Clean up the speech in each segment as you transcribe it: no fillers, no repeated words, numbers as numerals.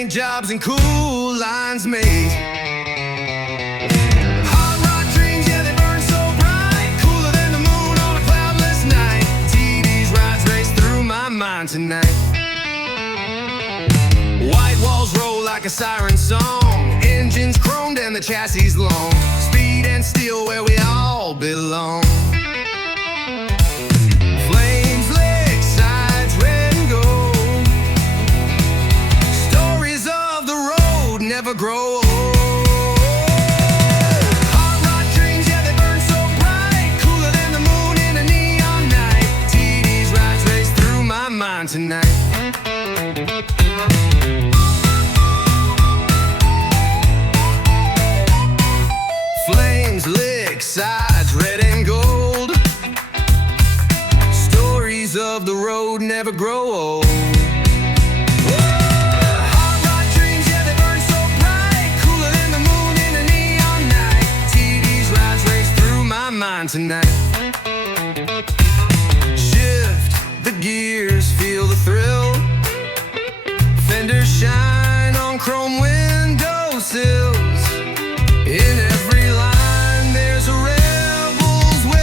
paint jobs and cool lines made. Hot rod dreams, yeah, they burn so bright, cooler than the moon on a cloudless night. TV's rides race through my mind tonight. White walls roll like a siren song, engines chromed and the chassis long. Speed and steel where we all belong. Flames lick sides red and gold. Stories of the road never grow old. Hot rod dreams, yeah, they burn so bright, cooler than the moon in a neon night. TV's rides race through my mind tonight. Flames lick sides red and gold. Stories of the road never grow old. Hot rod dreams, yeah, they burn so bright, cooler than the moon in a neon night. TV's rides race through my mind tonight. Shift the gears, feel the thrill. Fenders shine on chrome windowsills. In every line there's a rebel's will.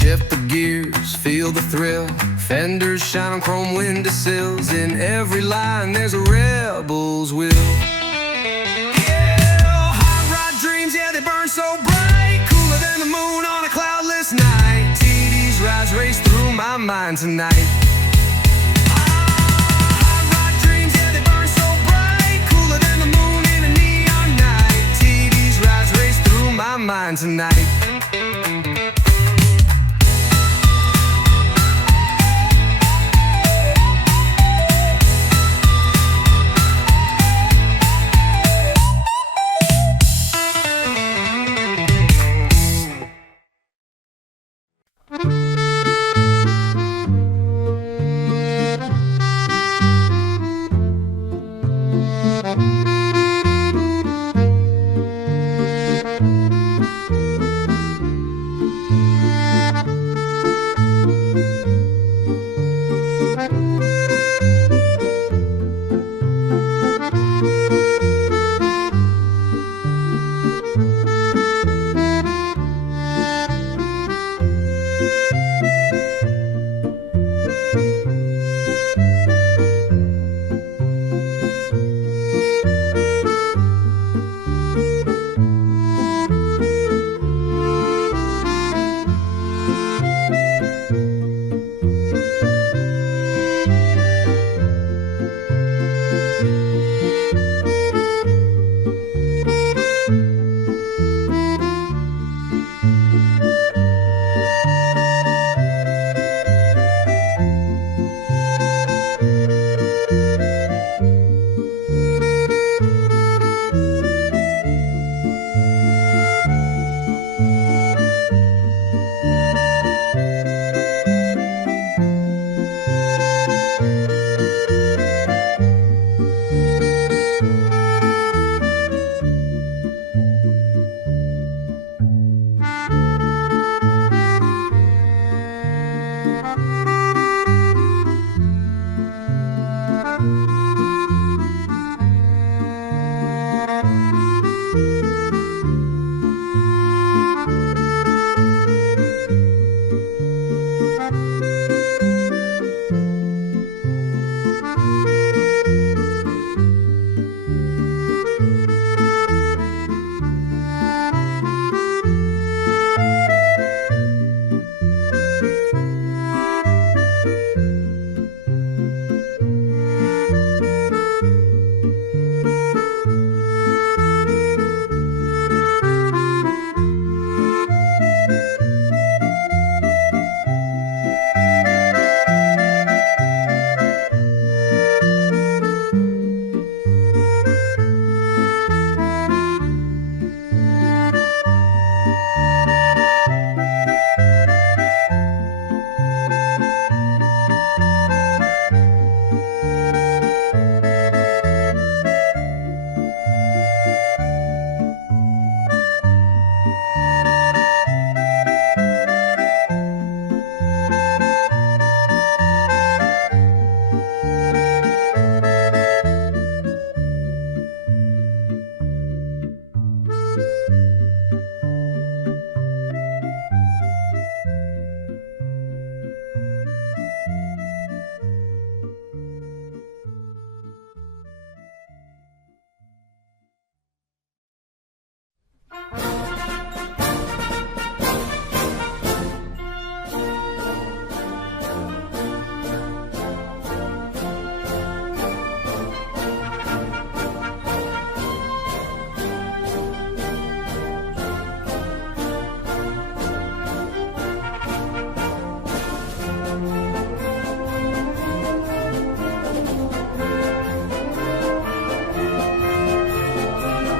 Shift the gears, feel the thrill. Fenders shine on chrome windowsills. In every line there's a rebel's will. Yeah, hot rod dreams, yeah, they burn so bright, cooler than the moon on a cloudless night. TV's rides race through my mind tonight. Hot rod dreams, yeah, they burn so bright, cooler than the moon in a neon night. TV's rides race through my mind tonight.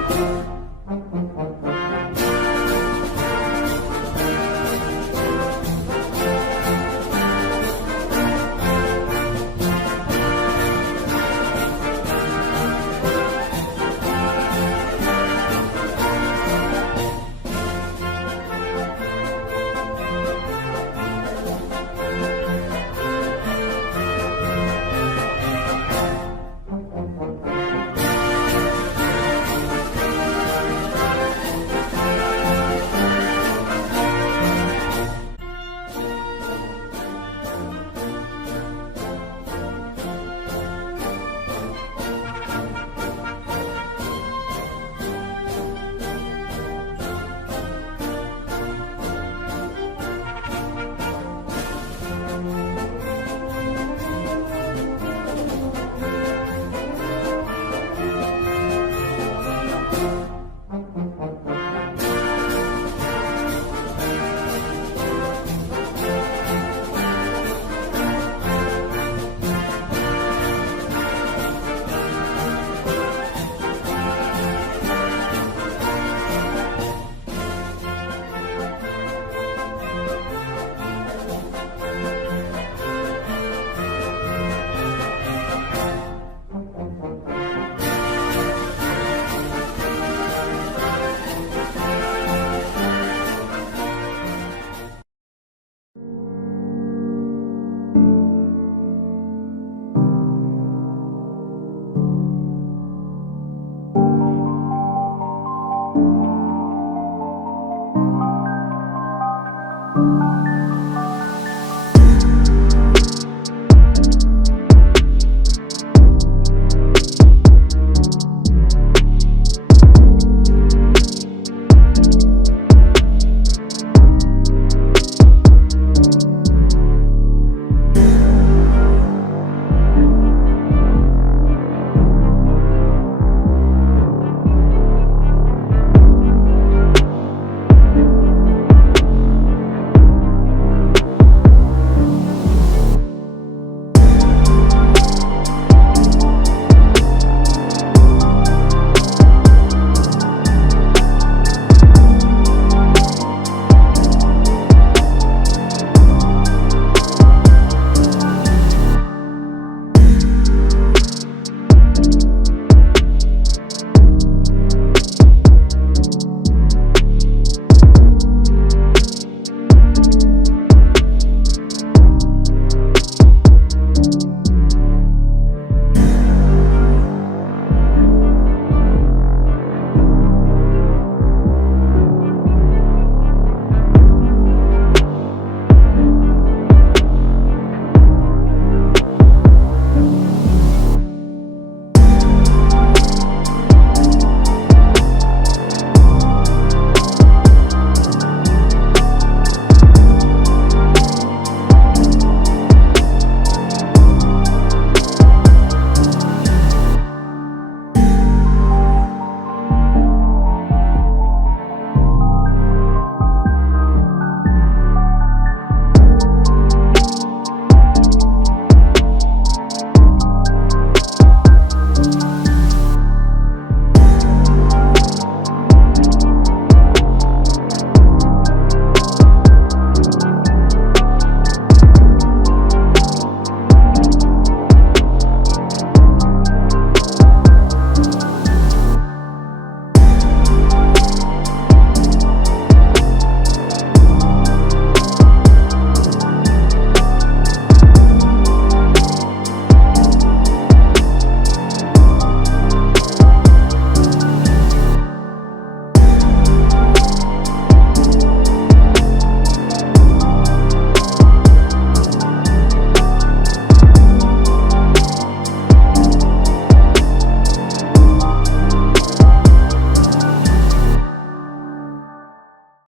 will.